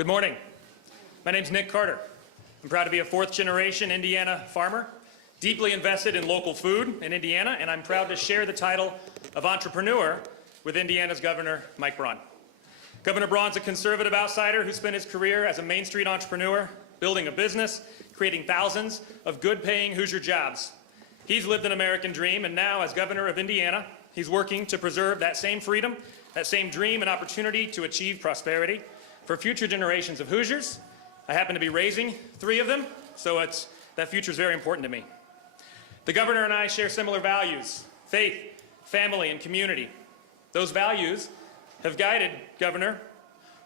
Good morning. My name's Nick Carter. I'm proud to be a fourth-generation Indiana farmer, deeply invested in local food in Indiana, and I'm proud to share the title of entrepreneur with Indiana's Governor, Mike Braun. Governor Braun's a conservative outsider who spent his career as a Main Street entrepreneur, building a business, creating thousands of good-paying Hoosier jobs. He's lived an American dream, and now, as governor of Indiana, he's working to preserve that same freedom, that same dream and opportunity to achieve prosperity for future generations of Hoosiers. I happen to be raising 3 of them, so that future is very important to me. The governor and I share similar values: faith, family, and community. Those values have guided Governor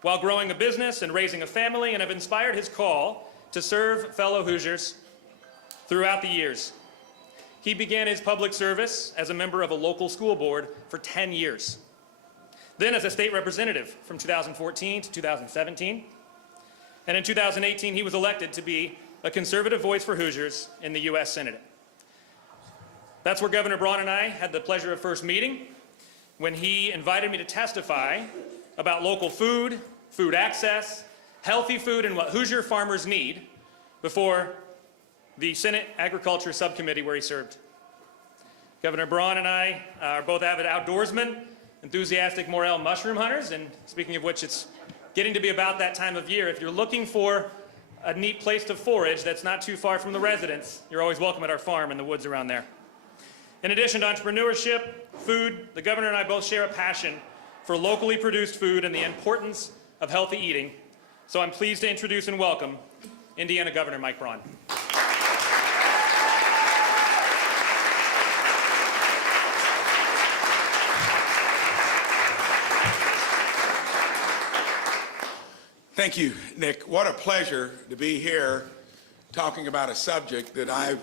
while growing a business and raising a family, and have inspired his call to serve fellow Hoosiers throughout the years. He began his public service as a member of a local school board for 10 years. Then as a state representative from 2014 to 2017. And in 2018, he was elected to be a conservative voice for Hoosiers in the U.S. Senate. That's where Governor Braun and I had the pleasure of first meeting, when he invited me to testify about local food, food access, healthy food, and what Hoosier farmers need before the Senate Agriculture Subcommittee where he served. Governor Braun and I are both avid outdoorsmen, enthusiastic morel mushroom hunters, and speaking of which, it's getting to be about that time of year. If you're looking for a neat place to forage that's not too far from the residence, you're always welcome at our farm in the woods around there. In addition to entrepreneurship, food, the governor and I both share a passion for locally produced food and the importance of healthy eating. So I'm pleased to introduce and welcome Indiana Governor Mike Braun. Thank you, Nick. What a pleasure to be here talking about a subject that I've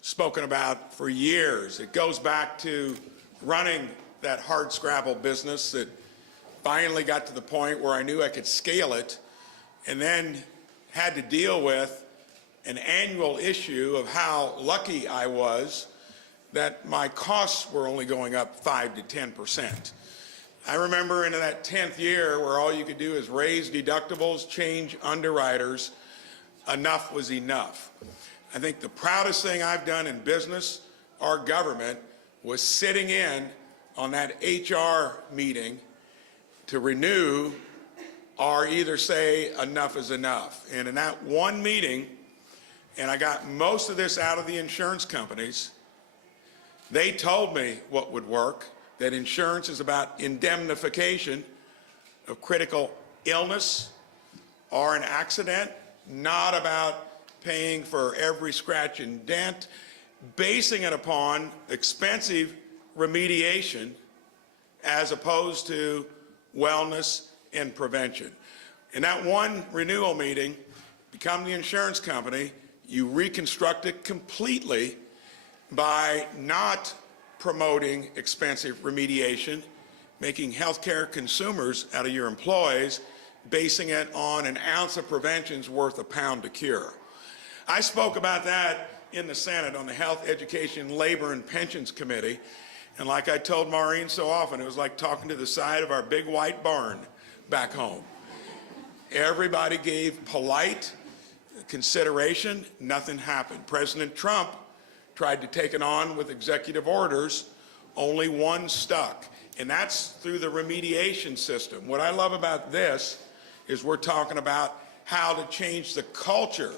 spoken about for years. It goes back to running that hardscrabble business that finally got to the point where I knew I could scale it, and then had to deal with an annual issue of how lucky I was that my costs were only going up 5 to 10%. I remember in that 10th year where all you could do is raise deductibles, change underwriters, enough was enough. I think the proudest thing I've done in business or government was sitting in on that HR meeting to renew or either say enough is enough. And in that one meeting, and I got most of this out of the insurance companies, they told me what would work, that insurance is about indemnification of critical illness or an accident, not about paying for every scratch and dent, basing it upon expensive remediation as opposed to wellness and prevention. In that one renewal meeting, become the insurance company, you reconstruct it completely by not promoting expensive remediation, making healthcare consumers out of your employees, basing it on an ounce of prevention's worth a pound to cure. I spoke about that in the Senate on the Health, Education, Labor, and Pensions Committee, and like I told Maureen so often, it was like talking to the side of our big white barn back home. Everybody gave polite consideration, nothing happened. President Trump tried to take it on with executive orders, only one stuck, and that's through the remediation system. What I love about this is we're talking about how to change the culture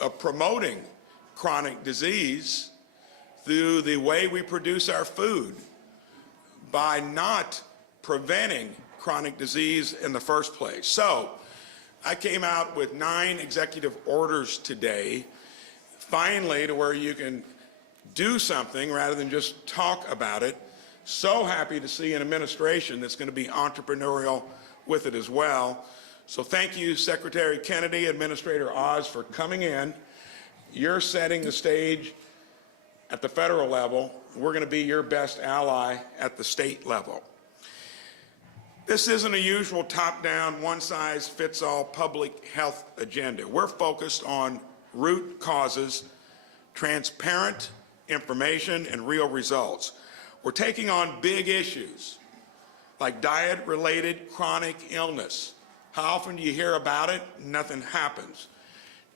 of promoting chronic disease through the way we produce our food by not preventing chronic disease in the first place. So I came out with 9 executive orders today, finally, to where you can do something rather than just talk about it. So happy to see an administration that's going to be entrepreneurial with it as well. So thank you, Secretary Kennedy, Administrator Oz, for coming in. You're setting the stage at the federal level. We're going to be your best ally at the state level. This isn't a usual top-down, one-size-fits-all public health agenda. We're focused on root causes, transparent information, and real results. We're taking on big issues like diet-related chronic illness, How often do you hear about it? Nothing happens.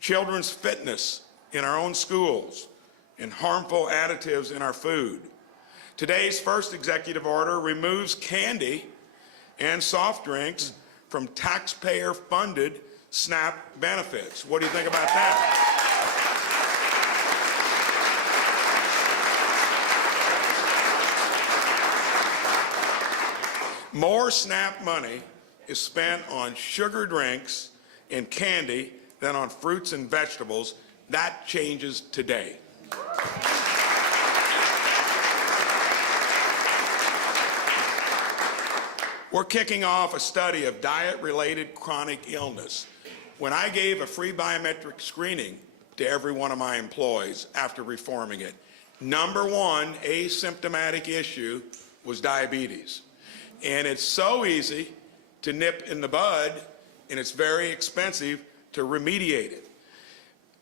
Children's fitness in our own schools and harmful additives in our food. Today's first executive order removes candy and soft drinks from taxpayer-funded SNAP benefits. What do you think about that? More SNAP money is spent on sugar drinks and candy than on fruits and vegetables. That changes today. We're kicking off a study of diet-related chronic illness. When I gave a free biometric screening to every one of my employees after reforming it, number one asymptomatic issue was diabetes. And it's so easy to nip in the bud, and it's very expensive to remediate it.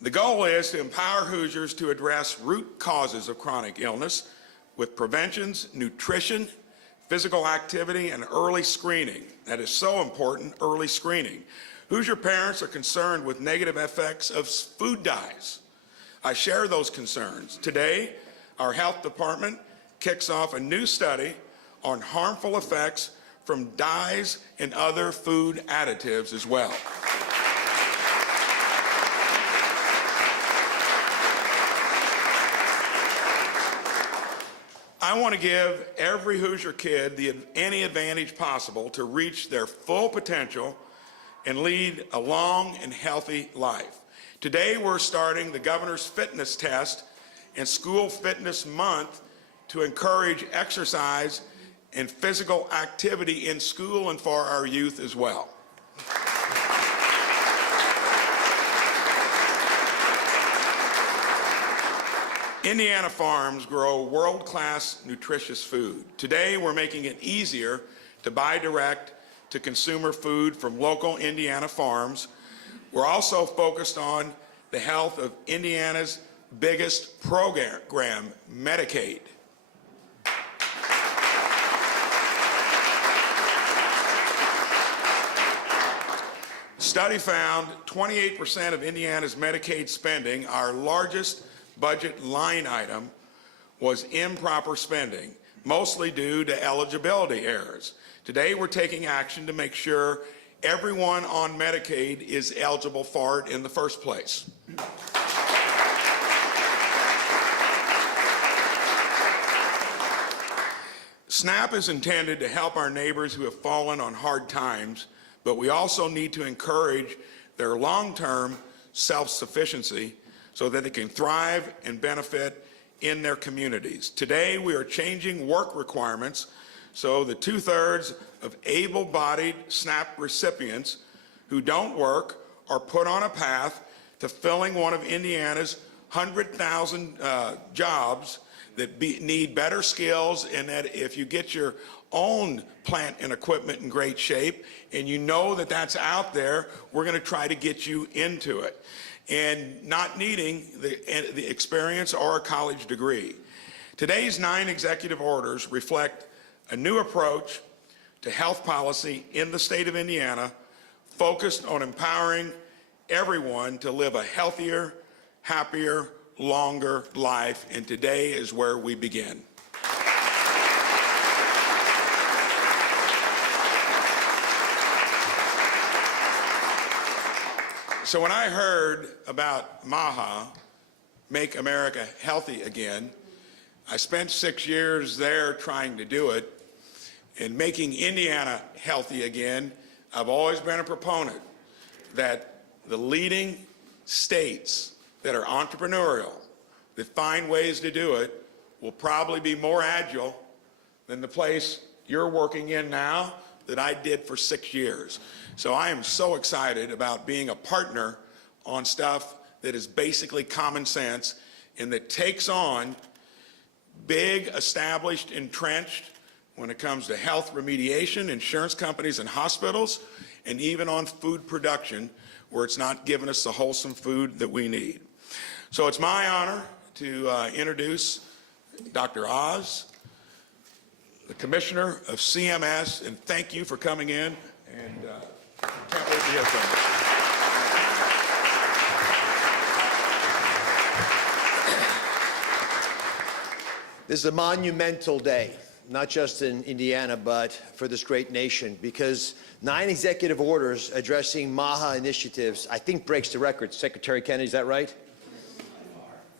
The goal is to empower Hoosiers to address root causes of chronic illness with preventions, nutrition, physical activity, and early screening. That is so important, early screening. Hoosier parents are concerned with negative effects of food dyes. I share those concerns. Today, our health department kicks off a new study on harmful effects from dyes and other food additives as well. I want to give every Hoosier kid any advantage possible to reach their full potential and lead a long and healthy life. Today we're starting the Governor's Fitness Test and School Fitness Month to encourage exercise and physical activity in school and for our youth as well. Indiana farms grow world-class nutritious food. Today, we're making it easier to buy direct to consumer food from local Indiana farms. We're also focused on the health of Indiana's biggest program, Medicaid. Study found 28% of Indiana's Medicaid spending, our largest budget line item, was improper spending, mostly due to eligibility errors. Today, we're taking action to make sure everyone on Medicaid is eligible for it in the first place. SNAP is intended to help our neighbors who have fallen on hard times, but we also need to encourage their long-term self-sufficiency so that they can thrive and benefit in their communities. Today, we are changing work requirements so that 2/3 of able-bodied SNAP recipients who don't work are put on a path to filling one of Indiana's 100,000 jobs that need better skills, and that if you get your own plant and equipment in great shape and you know that that's out there, we're going to try to get you into it, and not needing the experience or a college degree. Today's 9 executive orders reflect a new approach to health policy in the state of Indiana, focused on empowering everyone to live a healthier, happier, longer life, and today is where we begin. So when I heard about MAHA, Make America Healthy Again, I spent 6 years there trying to do it. In making Indiana healthy again, I've always been a proponent that the leading states that are entrepreneurial, that find ways to do it, will probably be more agile than the place you're working in now that I did for 6 years. So I am so excited about being a partner on stuff that is basically common sense and that takes on big, established, entrenched when it comes to health remediation, insurance companies and hospitals, and even on food production where it's not giving us the wholesome food that we need. So it's my honor to introduce Dr. Oz, the Commissioner of CMS, and thank you for coming in. And Can't wait to hear from you. This is a monumental day, not just in Indiana, but for this great nation, because 9 executive orders addressing MAHA initiatives, I think, breaks the record. Secretary Kennedy, is that right?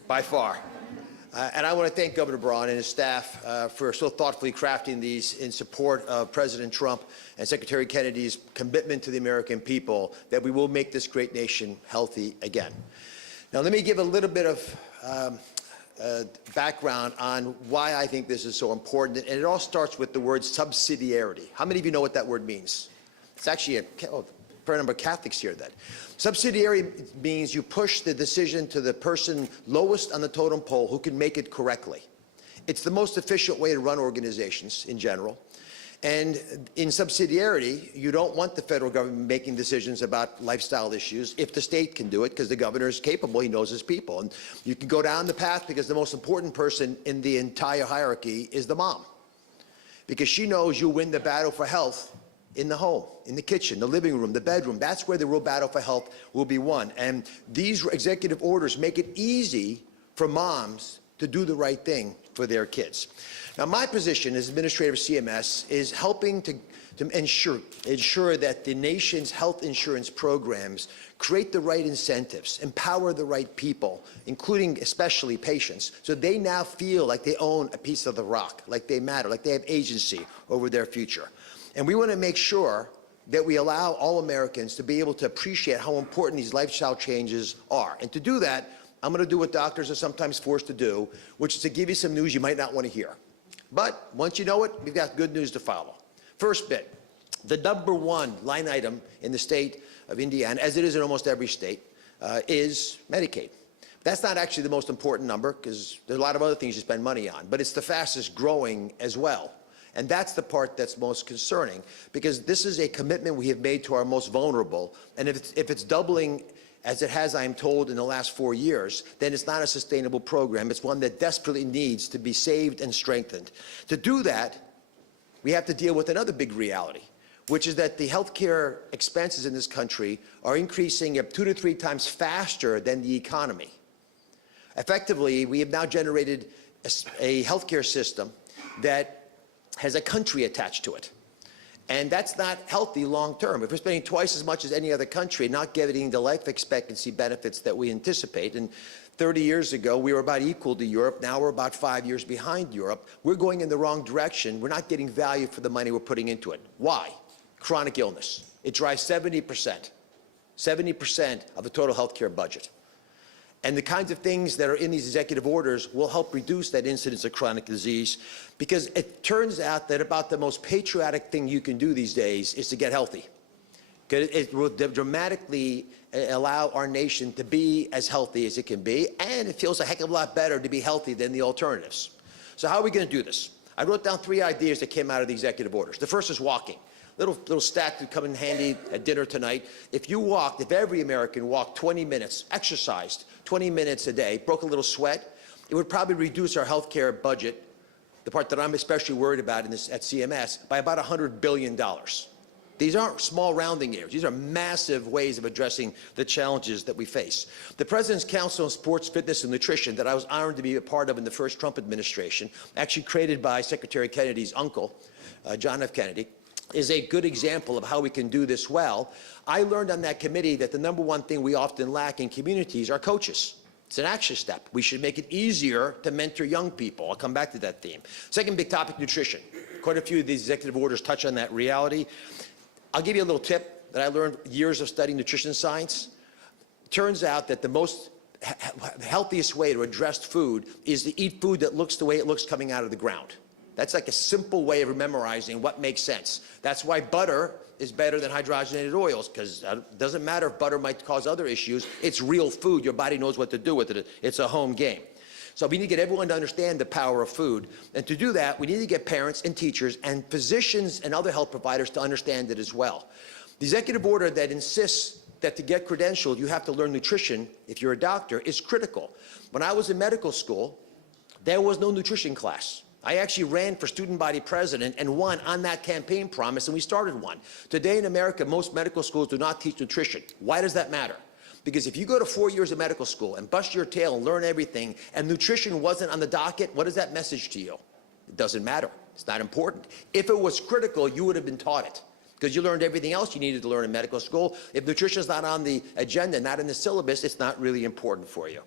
By far. And I want to thank Governor Braun and his staff for so thoughtfully crafting these in support of President Trump and Secretary Kennedy's commitment to the American people that we will make this great nation healthy again. Now, let me give a little bit of background on why I think this is so important. And it all starts with the word subsidiarity. How many of you know what that word means? It's actually a fair number of Catholics hear that. Subsidiary means you push the decision to the person lowest on the totem pole who can make it correctly. It's the most efficient way to run organizations in general. And in subsidiarity, you don't want the federal government making decisions about lifestyle issues if the state can do it, because the governor is capable, he knows his people. And you can go down the path because the most important person in the entire hierarchy is the mom, because she knows you'll win the battle for health in the home, in the kitchen, the living room, the bedroom. That's where the real battle for health will be won. And these executive orders make it easy for moms to do the right thing for their kids. Now, my position as administrator of CMS is helping to ensure that the nation's health insurance programs create the right incentives, empower the right people, including especially patients, so they now feel like they own a piece of the rock, like they matter, like they have agency over their future. And we want to make sure that we allow all Americans to be able to appreciate how important these lifestyle changes are. And to do that, I'm going to do what doctors are sometimes forced to do, which is to give you some news you might not want to hear. But once you know it, we've got good news to follow. First bit, the #1 line item in the state of Indiana, as it is in almost every state, is Medicaid. That's not actually the most important number, because there's a lot of other things you spend money on, but it's the fastest growing as well. And that's the part that's most concerning, because this is a commitment we have made to our most vulnerable. And if it's doubling, as it has, I am told, in the last 4 years, then it's not a sustainable program. It's one that desperately needs to be saved and strengthened. To do that, we have to deal with another big reality, which is that the healthcare expenses in this country are increasing at 2 to 3 times faster than the economy. Effectively, we have now generated a healthcare system that has a country attached to it. And that's not healthy long term. If we're spending twice as much as any other country, not getting the life expectancy benefits that we anticipate, and 30 years ago we were about equal to Europe, now we're about 5 years behind Europe, we're going in the wrong direction. We're not getting value for the money we're putting into it. Why? Chronic illness. It drives 70% of the total healthcare budget. And the kinds of things that are in these executive orders will help reduce that incidence of chronic disease, because it turns out that about the most patriotic thing you can do these days is to get healthy. It will dramatically allow our nation to be as healthy as it can be, and it feels a heck of a lot better to be healthy than the alternatives. So how are we going to do this? I wrote down 3 ideas that came out of the executive orders. The first is walking. Little stat could come in handy at dinner tonight. If every American walked 20 minutes, exercised 20 minutes a day, broke a little sweat, it would probably reduce our healthcare budget, the part that I'm especially worried about at CMS, by about $100 billion. These aren't small rounding errors. These are massive ways of addressing the challenges that we face. The President's Council on Sports, Fitness, and Nutrition that I was honored to be a part of in the first Trump administration, actually created by Secretary Kennedy's uncle, John F. Kennedy, is a good example of how we can do this well. I learned on that committee that the #1 thing we often lack in communities are coaches. It's an action step. We should make it easier to mentor young people. I'll come back to that theme. Second big topic, nutrition. Quite a few of these executive orders touch on that reality. I'll give you a little tip that I learned years of studying nutrition science. Turns out that the most healthiest way to address food is to eat food that looks the way it looks coming out of the ground. That's like a simple way of memorizing what makes sense. That's why butter is better than hydrogenated oils, because it doesn't matter if butter might cause other issues. It's real food. Your body knows what to do with it. It's a home game. So we need to get everyone to understand the power of food. And to do that, we need to get parents and teachers and physicians and other health providers to understand it as well. The executive order that insists that to get credentialed, you have to learn nutrition if you're a doctor is critical. When I was in medical school, there was no nutrition class. I actually ran for student body president and won on that campaign promise, and we started one. Today in America, most medical schools do not teach nutrition. Why does that matter? Because if you go to 4 years of medical school and bust your tail and learn everything, and nutrition wasn't on the docket, what is that message to you? It doesn't matter. It's not important. If it was critical, you would have been taught it, because you learned everything else you needed to learn in medical school. If nutrition is not on the agenda, not in the syllabus, it's not really important for you.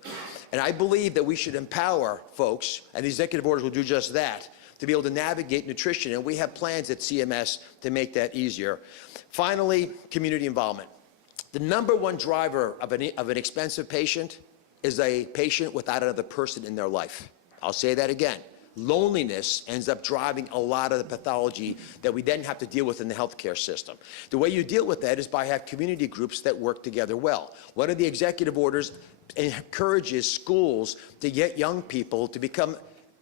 And I believe that we should empower folks, and the executive orders will do just that, to be able to navigate nutrition, and we have plans at CMS to make that easier. Finally, community involvement. The #1 driver of an expensive patient is a patient without another person in their life. I'll say that again. Loneliness ends up driving a lot of the pathology that we then have to deal with in the healthcare system. The way you deal with that is by having community groups that work together well. One of the executive orders encourages schools to get young people to become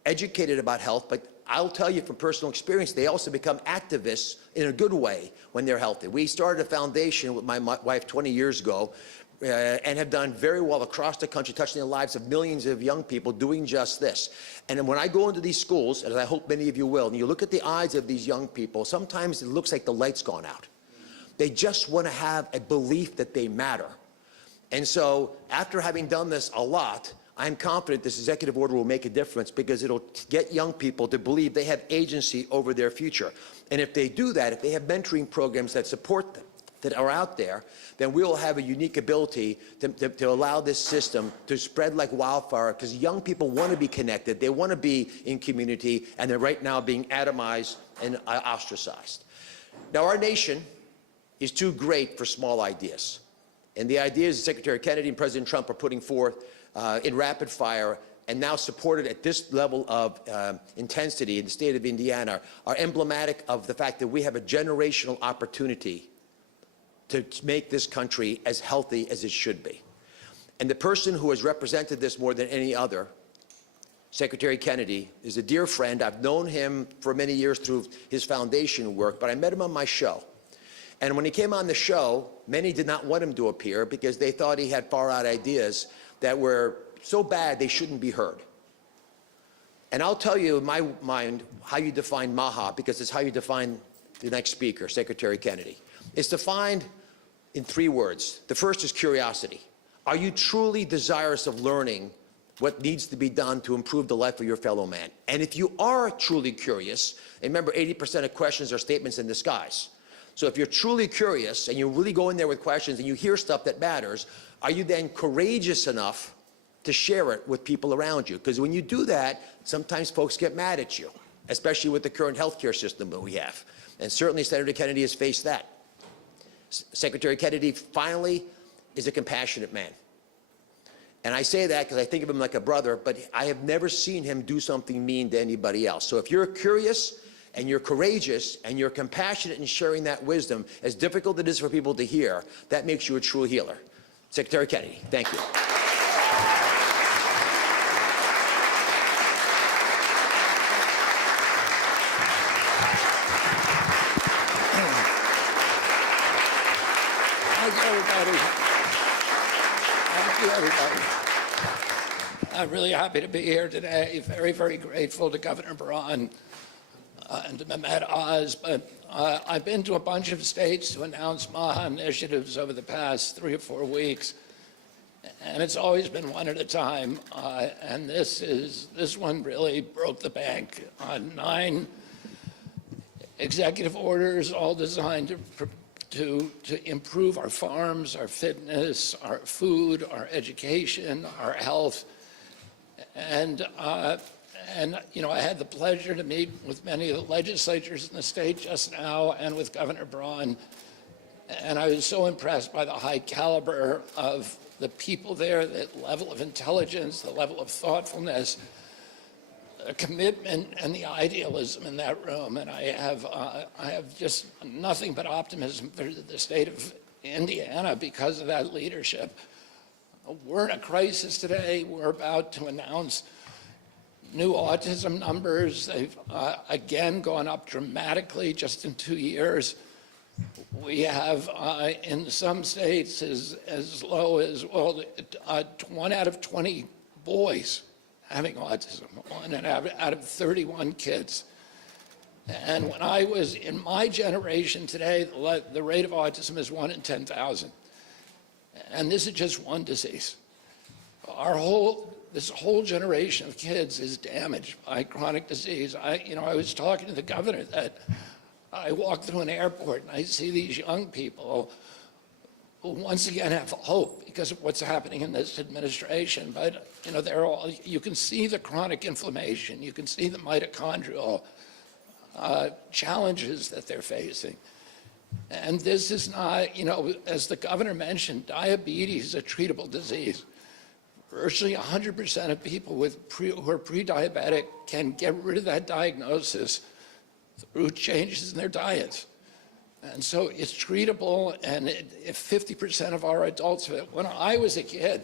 educated about health, but I'll tell you from personal experience, they also become activists in a good way when they're healthy. We started a foundation with my wife 20 years ago and have done very well across the country, touching the lives of millions of young people doing just this. And then when I go into these schools, as I hope many of you will, and you look at the eyes of these young people, sometimes it looks like the light's gone out. They just want to have a belief that they matter. And so after having done this a lot, I'm confident this executive order will make a difference, because it'll get young people to believe they have agency over their future. And if they do that, if they have mentoring programs that support them, that are out there, then we'll have a unique ability to allow this system to spread like wildfire, because young people want to be connected, they want to be in community, and they're right now being atomized and ostracized. Now, our nation is too great for small ideas. And the ideas that Secretary Kennedy and President Trump are putting forth in rapid fire, and now supported at this level of intensity in the state of Indiana, are emblematic of the fact that we have a generational opportunity to make this country as healthy as it should be. And the person who has represented this more than any other, Secretary Kennedy, is a dear friend. I've known him for many years through his foundation work, but I met him on my show. And when he came on the show, many did not want him to appear because they thought he had far-out ideas that were so bad they shouldn't be heard. And I'll tell you in my mind how you define MAHA, because it's how you define the next speaker, Secretary Kennedy. It's defined in 3 words. The first is curiosity. Are you truly desirous of learning what needs to be done to improve the life of your fellow man? And if you are truly curious, and remember 80% of questions are statements in disguise. So if you're truly curious and you really go in there with questions and you hear stuff that matters, are you then courageous enough to share it with people around you? Because when you do that, sometimes folks get mad at you, especially with the current healthcare system that we have. And certainly Senator Kennedy has faced that. Secretary Kennedy, finally, is a compassionate man. And I say that because I think of him like a brother, but I have never seen him do something mean to anybody else. So if you're curious and you're courageous and you're compassionate in sharing that wisdom, as difficult it is for people to hear, that makes you a true healer. Secretary Kennedy, thank you. Thank you, everybody. Thank you, everybody. I'm really happy to be here today. Very, very grateful to Governor Braun and to Mehmet Oz. But I've been to a bunch of states to announce MAHA initiatives over the past 3 or 4 weeks, and it's always been one at a time. And this one really broke the bank. 9 executive orders, all designed to improve our farms, our fitness, our food, our education, our health. And you know, I had the pleasure to meet with many of the legislatures in the state just now and with Governor Braun. And I was so impressed by the high caliber of the people there, the level of intelligence, the level of thoughtfulness, the commitment and the idealism in that room. And I have just nothing but optimism for the state of Indiana because of that leadership. We're in a crisis today. We're about to announce new autism numbers. They've again gone up dramatically just in 2 years. We have in some states as low as, well, 1 out of 20 boys having autism, one out of 31 kids. And when I was in my generation today, the rate of autism is 1 in 10,000. And this is just one disease. This whole generation of kids is damaged by chronic disease. I was talking to the governor that I walk through an airport and I see these young people who once again have hope because of what's happening in this administration. But you can see the chronic inflammation, you can see the mitochondrial challenges that they're facing. And this is not, as the governor mentioned, diabetes is a treatable disease. Virtually 100% of people who are pre-diabetic can get rid of that diagnosis through changes in their diets. And so it's treatable, and if 50% of our adults, when I was a kid,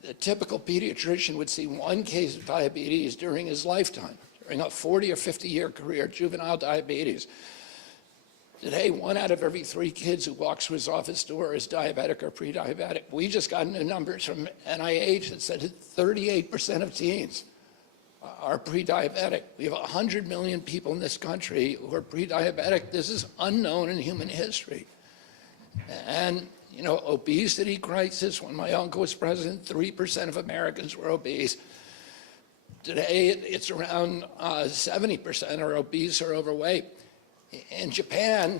the typical pediatrician would see 1 case of diabetes during his lifetime, during a 40 or 50-year career, juvenile diabetes. Today, 1 out of every 3 kids who walks through his office door is diabetic or pre-diabetic. We just got new numbers from NIH that said 38% of teens are pre-diabetic. We have 100 million people in this country who are pre-diabetic. This is unknown in human history. And, obesity crisis, when my uncle was president, 3% of Americans were obese. Today, it's around 70% are obese or overweight. In Japan,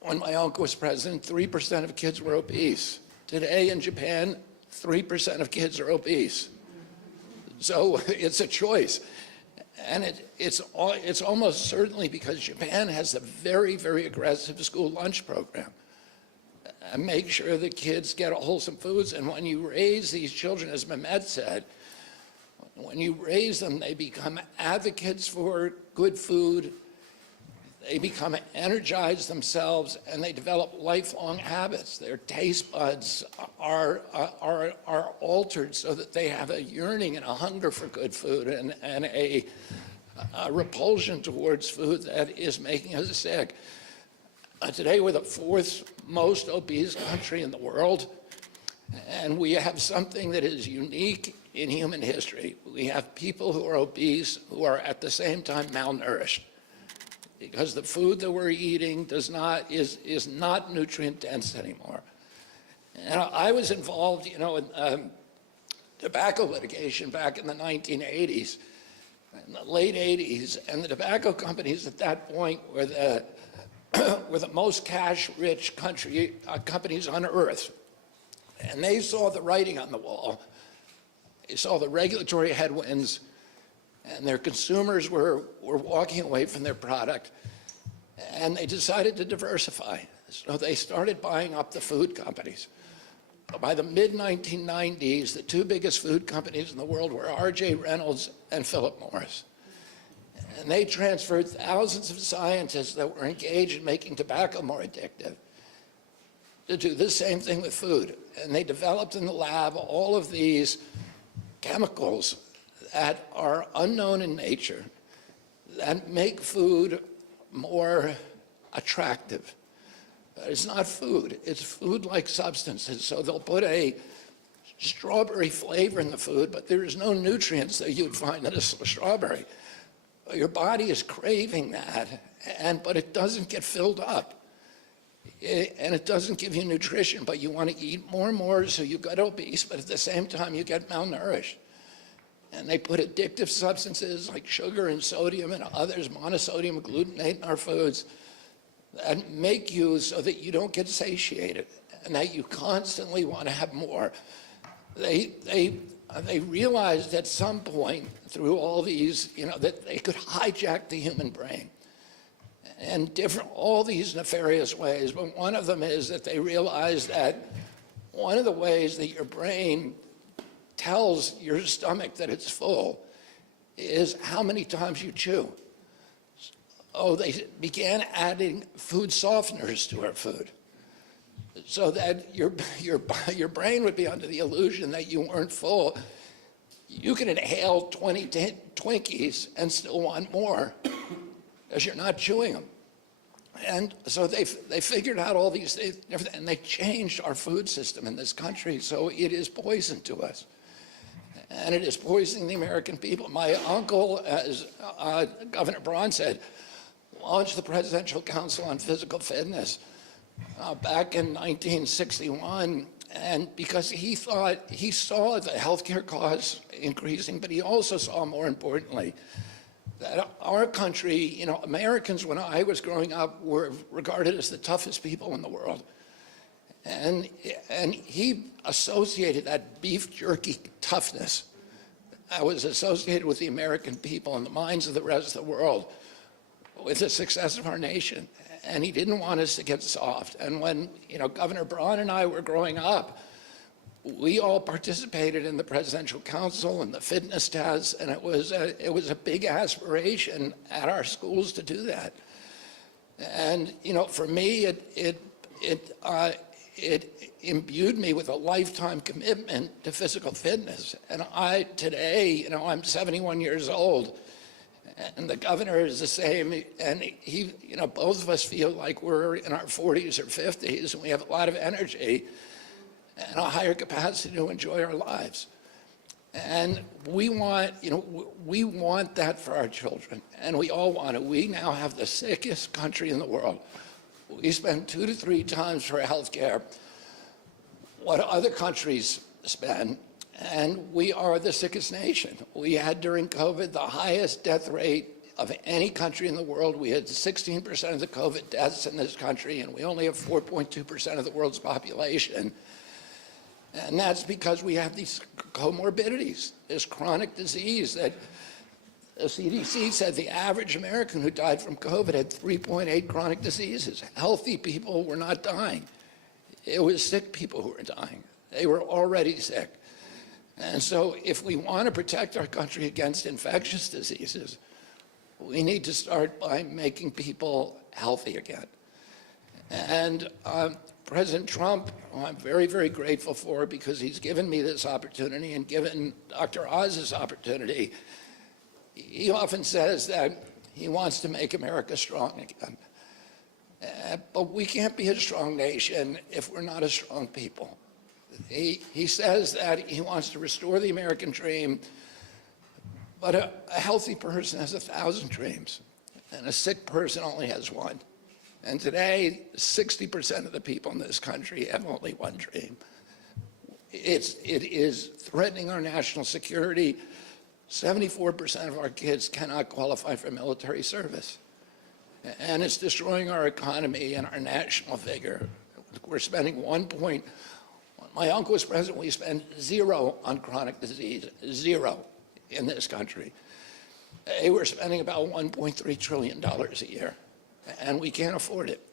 when my uncle was president, 3% of kids were obese. Today in Japan, 3% of kids are obese. So it's a choice. And it's almost certainly because Japan has a very, very aggressive school lunch program. And make sure the kids get wholesome foods. And when you raise these children, as Mehmet said, when you raise them, they become advocates for good food. They become energized themselves, and they develop lifelong habits. Their taste buds are altered so that they have a yearning and a hunger for good food and a repulsion towards food that is making us sick. Today, we're the 4th most obese country in the world, and we have something that is unique in human history. We have people who are obese who are at the same time malnourished, because the food that we're eating is not nutrient dense anymore. And I was involved, in tobacco litigation back in the 1980s, in the late 80s, and the tobacco companies at that point were the most cash-rich companies on earth. And they saw the writing on the wall. They saw the regulatory headwinds, and their consumers were walking away from their product, and they decided to diversify. So they started buying up the food companies. By the mid-1990s, the 2 biggest food companies in the world were R.J. Reynolds and Philip Morris. And they transferred thousands of scientists that were engaged in making tobacco more addictive to do the same thing with food. And they developed in the lab all of these chemicals that are unknown in nature, that make food more attractive. But it's not food, it's food-like substances. So they'll put a strawberry flavor in the food, but there is no nutrients that you'd find in a strawberry. Your body is craving that, but it doesn't get filled up. And it doesn't give you nutrition, but you want to eat more and more, so you get obese, but at the same time you get malnourished. And they put addictive substances like sugar and sodium and others, monosodium glutamate in our foods, that make you so that you don't get satiated and that you constantly want to have more. They realized at some point through all these, that they could hijack the human brain in all these nefarious ways. But one of them is that they realized that one of the ways that your brain tells your stomach that it's full is how many times you chew. Oh, they began adding food softeners to our food so that your brain would be under the illusion that you weren't full. You can inhale 20 Twinkies and still want more because you're not chewing them. And so they figured out all these things, and they changed our food system in this country, so it is poison to us. and it is poisoning the American people. My uncle, as Governor Braun said, launched the Presidential Council on Physical Fitness back in 1961, and because he saw the healthcare costs increasing, but he also saw, more importantly, that our country, you know, Americans, when I was growing up, were regarded as the toughest people in the world. And he associated that beef jerky toughness that was associated with the American people in the minds of the rest of the world with the success of our nation. And he didn't want us to get soft. And when, you know, Governor Braun and I were growing up, we all participated in the Presidential Council and the fitness tests, and it was a big aspiration at our schools to do that. And, you know, for me, it imbued me with a lifetime commitment to physical fitness. And today, you know, I'm 71 years old, and the governor is the same, and he, you know, both of us feel like we're in our 40s or 50s, and we have a lot of energy and a higher capacity to enjoy our lives. And we want, you know, we want that for our children, and we all want it. We now have the sickest country in the world. We spend 2 to 3 times for health care what other countries spend, and we are the sickest nation. We had, during COVID, the highest death rate of any country in the world. We had 16% of the COVID deaths in this country, and we only have 4.2% of the world's population. And that's because we have these comorbidities, this chronic disease that the CDC said the average American who died from COVID had 3.8 chronic diseases. Healthy people were not dying. It was sick people who were dying. They were already sick. And so if we want to protect our country against infectious diseases, we need to start by making people healthy again. And President Trump, who I'm very, very grateful for, because he's given me this opportunity and given Dr. Oz this opportunity, he often says that he wants to make America strong again. But we can't be a strong nation if we're not a strong people. He says that he wants to restore the American dream, but a healthy person has 1,000 dreams, and a sick person only has one. And today, 60% of the people in this country have only one dream. It is threatening our national security. 74% of our kids cannot qualify for military service. And it's destroying our economy and our national vigor. We're spending when my uncle was president, we spent 0 on chronic disease, 0 in this country. Today, we're spending about $1.3 trillion a year, and we can't afford it.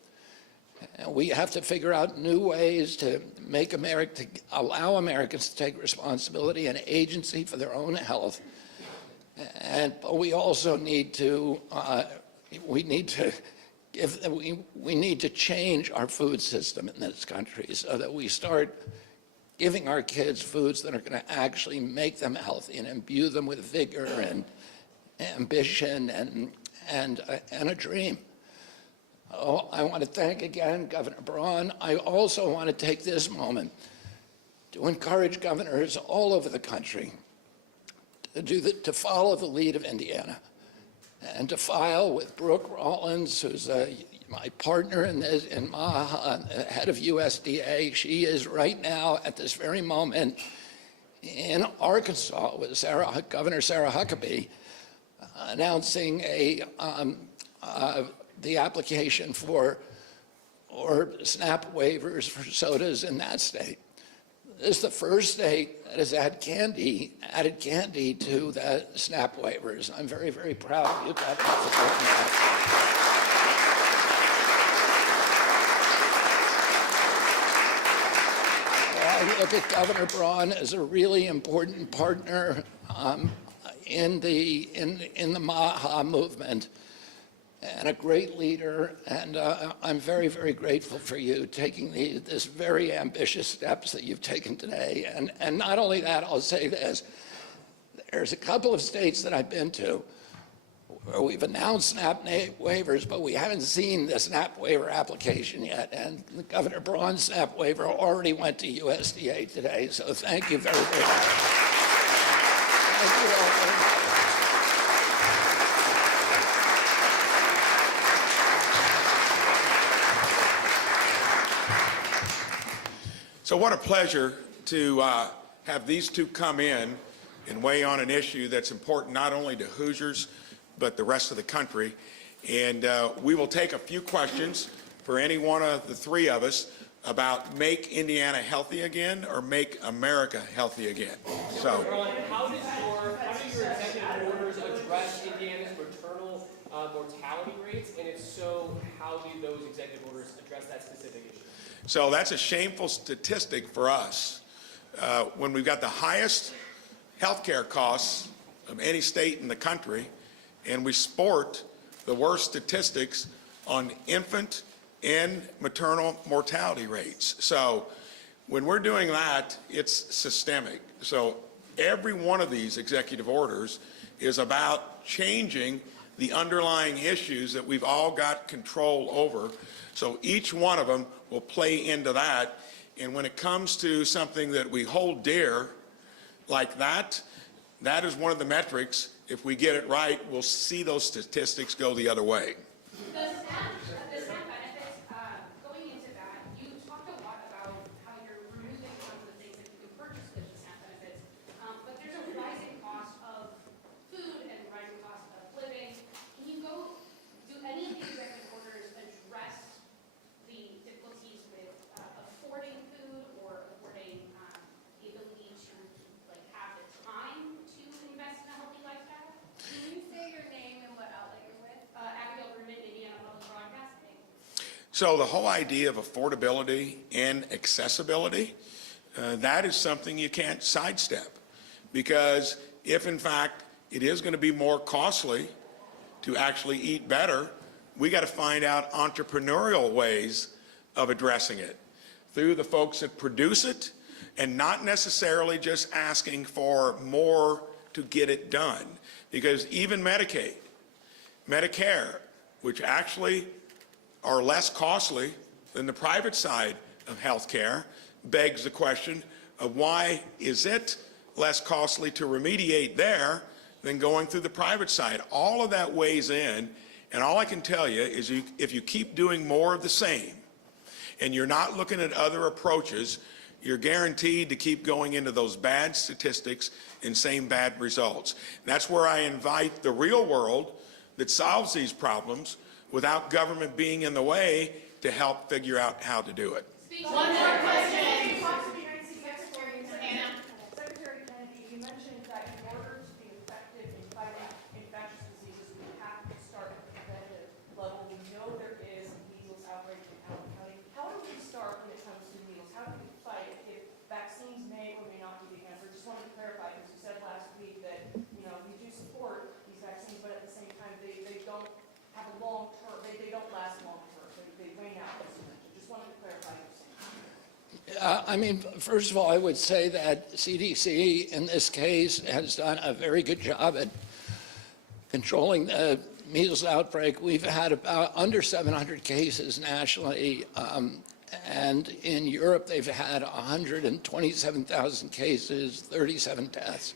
And we have to figure out new ways to make America, to allow Americans to take responsibility and agency for their own health. But we also need to, we need to change our food system in this country so that we start giving our kids foods that are going to actually make them healthy and imbue them with vigor and ambition and a dream. Oh, I want to thank again Governor Braun. I also want to take this moment to encourage governors all over the country to follow the lead of Indiana and to file with Brooke Rollins, who's my partner in this, in MAHA, head of USDA. She is right now, at this very moment, in Arkansas with Governor Sarah Huckabee, announcing the application for SNAP waivers for sodas in that state. This is the first state that has added candy to the SNAP waivers. I'm very, very proud of you, Governor, for supporting that. I look at Governor Braun as a really important partner in the MAHA movement, and a great leader, and I'm very, very grateful for you taking this very ambitious steps that you've taken today. And not only that, I'll say this, there's a couple of states that I've been to where we've announced SNAP waivers, but we haven't seen the SNAP waiver application yet, and Governor Braun's SNAP waiver already went to USDA today, so thank you very, very much. Thank you all very much. So what a pleasure to have these two come in and weigh on an issue that's important not only to Hoosiers, but the rest of the country. And we will take a few questions for any one of the three of us about make Indiana healthy again or make America healthy again. So, Braun, how do your executive orders address Indiana's maternal mortality rates? And if so, how do those executive orders address that specific issue? so that's a shameful statistic for us. When we've got the highest healthcare costs of any state in the country, and we sport the worst statistics on infant and maternal mortality rates. So when we're doing that, it's systemic. So every one of these executive orders is about changing the underlying issues that we've all got control over. So each one of them will play into that. And when it comes to something that we hold dear like that, that is one of the metrics. If we get it right, we'll see those statistics go the other way. The SNAP benefits, going into that, you talked a lot about how you're removing some of the things that you can purchase with the SNAP benefits, but there's a rising cost of food and rising cost of living. Can you do any of the executive orders address the difficulties with affording food or affording the ability to have the time to invest in a healthy lifestyle? Can you say your name and what outlet you're with? Indiana Public Broadcasting. So the whole idea of affordability and accessibility, that is something you can't sidestep. Because if in fact it is going to be more costly to actually eat better, we got to find out entrepreneurial ways of addressing it through the folks that produce it, and not necessarily just asking for more to get it done. Because even Medicaid, Medicare, which actually are less costly than the private side of health care, begs the question of why is it less costly to remediate there than going through the private side. All of that weighs in, and all I can tell you is if you keep doing more of the same and you're not looking at other approaches, you're guaranteed to keep going into those bad statistics and same bad results. That's where I invite the real world that solves these problems without government being in the way to help figure out how to do it. One more question. Secretary Kennedy, you mentioned that in order to be effective in fighting infectious diseases, we have to start at the preventative level. We know there is a measles outbreak in Allen County. How do we start when it comes to measles? How do we fight if vaccines may or may not be the answer? Just wanted to clarify, because you said last week that, you know, we do support these vaccines, but at the same time, they don't have a long term, they don't last long term. They wane out, as you mentioned. Just wanted to clarify your statement. I mean, first of all, I would say that CDC in this case has done a very good job at controlling the measles outbreak. We've had about under 700 cases nationally, and in Europe they've had 127,000 cases, 37 deaths.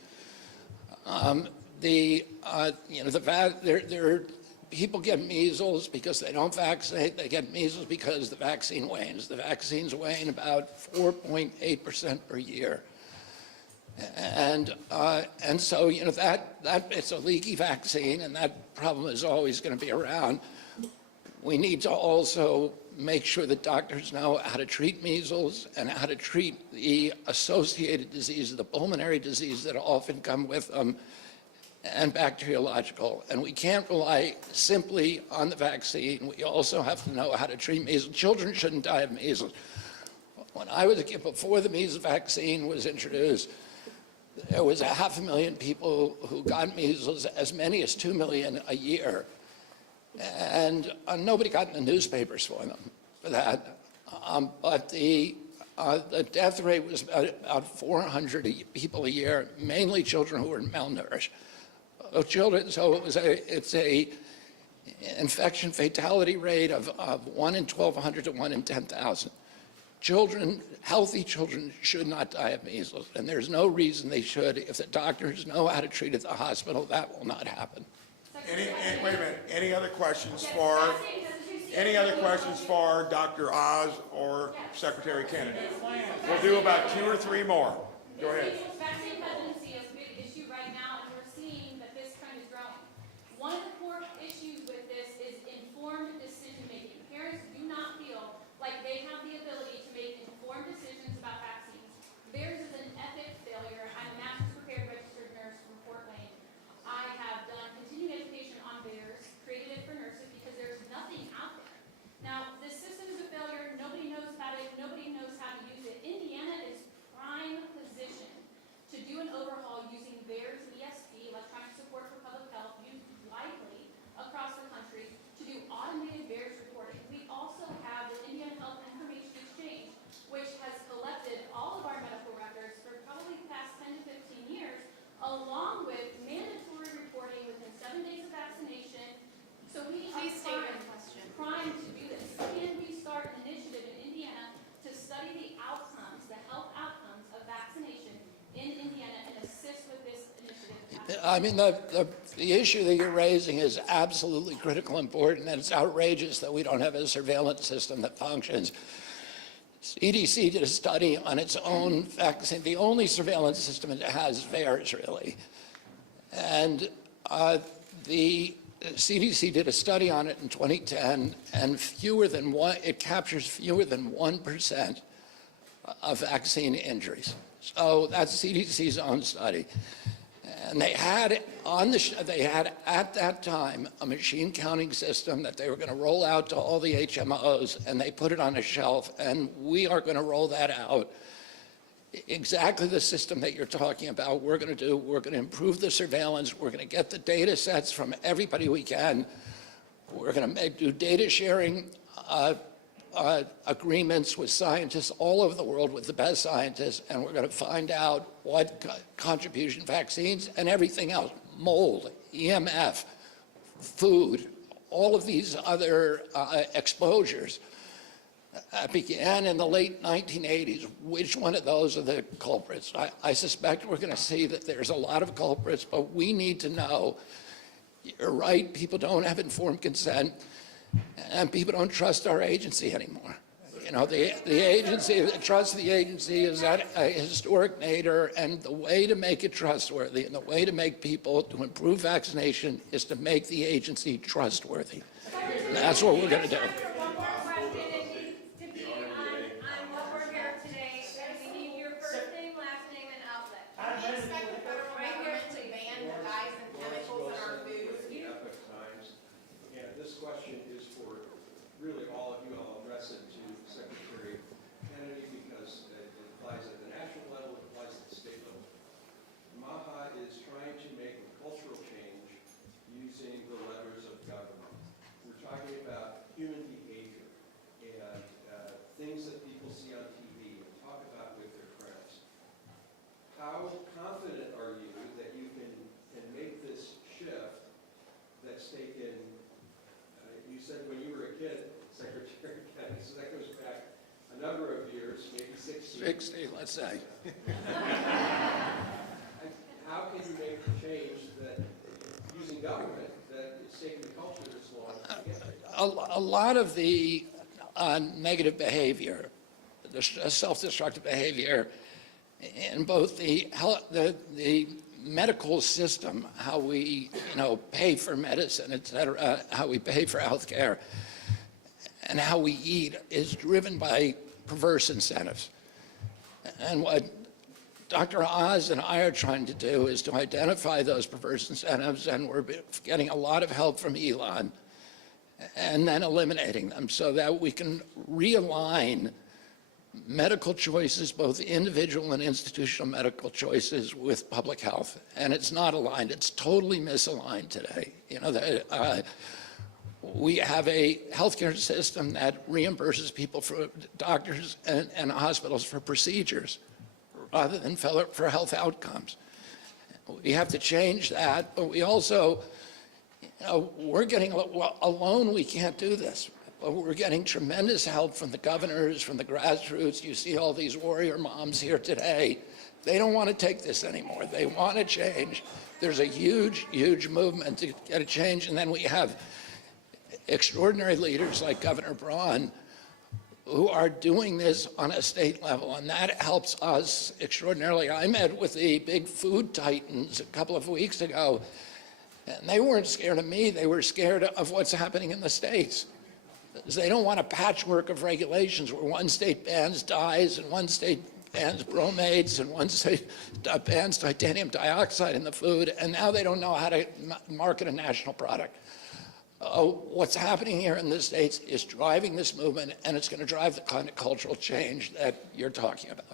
People get measles because they don't vaccinate. They get measles because the vaccine wanes. The vaccines wane about 4.8% per year. And so, you know, that it's a leaky vaccine, and that problem is always going to be around. We need to also make sure that doctors know how to treat measles and how to treat the associated diseases, the pulmonary diseases that often come with them, and bacteriological. And we can't rely simply on the vaccine. We also have to know how to treat measles. Children shouldn't die of measles. When I was a kid, before the measles vaccine was introduced, there was 500,000 people who got measles, as many as 2 million a year. And nobody got in the newspapers for that. But the death rate was about 400 people a year, mainly children who were malnourished. Children, so it's a infection fatality rate of 1 in 1,200 to 1 in 10,000. children, healthy children should not die of measles, and there's no reason they should. If the doctors know how to treat at the hospital, that will not happen. Wait a minute, any other questions for Dr. Oz or Secretary Kennedy? We'll do about 2 or 3 more. Go ahead. Vaccine hesitancy is a big issue right now, and we're seeing that this trend is growing. One of the core issues with this is informed decision-making. Parents do not feel like they have the ability to make informed decisions about vaccines. Theirs is an epic failure. I'm a master's prepared registered nurse from Fort Wayne. I have done continuing education on VAERS, created it for nurses because there's nothing out there. Now, this system is a failure. Nobody knows about it. Nobody knows how to use it. Indiana is prime position to do an overhaul using VAERS ESP, electronic support for public health, used widely across the country to do automated VAERS reporting. We also have the Indiana Health Information Exchange, which has collected all of our medical records for probably the past 10 to 15 years, along with mandatory reporting within 7 days of vaccination. So we are primed to do this. Can we start an initiative in Indiana to study the outcomes, the health outcomes of vaccination in Indiana and assist with this initiative? I mean, the issue that you're raising is absolutely critical and important, and it's outrageous that we don't have a surveillance system that functions. CDC did a study on its own vaccine. The only surveillance system it has VAERS, really. And the CDC did a study on it in 2010, and it captures fewer than 1% of vaccine injuries. So that's CDC's own study. And they had at that time a machine counting system that they were going to roll out to all the HMOs, and they put it on a shelf, and we are going to roll that out. Exactly the system that you're talking about, we're going to improve the surveillance, we're going to get the data sets from everybody we can, we're going to do data sharing agreements with scientists all over the world, with the best scientists, and we're going to find out what contribution vaccines and everything else, mold, EMF, food, all of these other exposures began in the late 1980s. Which one of those are the culprits? I suspect we're going to see that there's a lot of culprits, but we need to know. You're right, people don't have informed consent, and people don't trust our agency anymore. You know, the trust of the agency is at a historic nadir, and the way to make it trustworthy and the way to make people to improve vaccination is to make the agency trustworthy. And that's what we're going to do. Really all of you, I'll address it to Secretary Kennedy because it applies at the national level, it applies at the state level. MAHA is trying to make a cultural change using the levers of government. We're talking about human behavior and things that people see on TV and talk about with their friends. How confident are you that you can make this shift that's taken, you said when you were a kid, Secretary Kennedy, so that goes back a number of years, maybe 60. 60, let's say. How can you make the change that, using government, that it's taken the culture this long to get? A lot of the negative behavior, the self-destructive behavior in both the medical system, how we pay for medicine, et cetera, how we pay for health care, and how we eat is driven by perverse incentives. And what Dr. Oz and I are trying to do is to identify those perverse incentives, and we're getting a lot of help from Elon, and then eliminating them so that we can realign medical choices, both individual and institutional medical choices, with public health. And it's not aligned. It's totally misaligned today. We have a healthcare system that reimburses people, for doctors and hospitals, for procedures rather than for health outcomes. We have to change that, but we also, we're getting, alone we can't do this. But we're getting tremendous help from the governors, from the grassroots. You see all these warrior moms here today. They don't want to take this anymore. They want to change. There's a huge, huge movement to get a change. And then we have extraordinary leaders like Governor Braun who are doing this on a state level, and that helps us extraordinarily. I met with the big food titans a couple of weeks ago, and they weren't scared of me. They were scared of what's happening in the states. They don't want a patchwork of regulations where one state bans dyes and one state bans bromades and one state bans titanium dioxide in the food, and now they don't know how to market a national product. What's happening here in the States is driving this movement, and it's going to drive the kind of cultural change that you're talking about.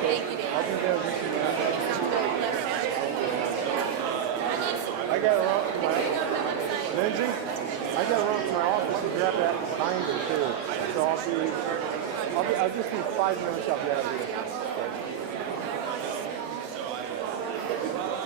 Thank you. I got a run from my Lindsay. I got a run from my office. Let me grab that binder too. So I'll just be 5 minutes. I'll be out of here. Okay.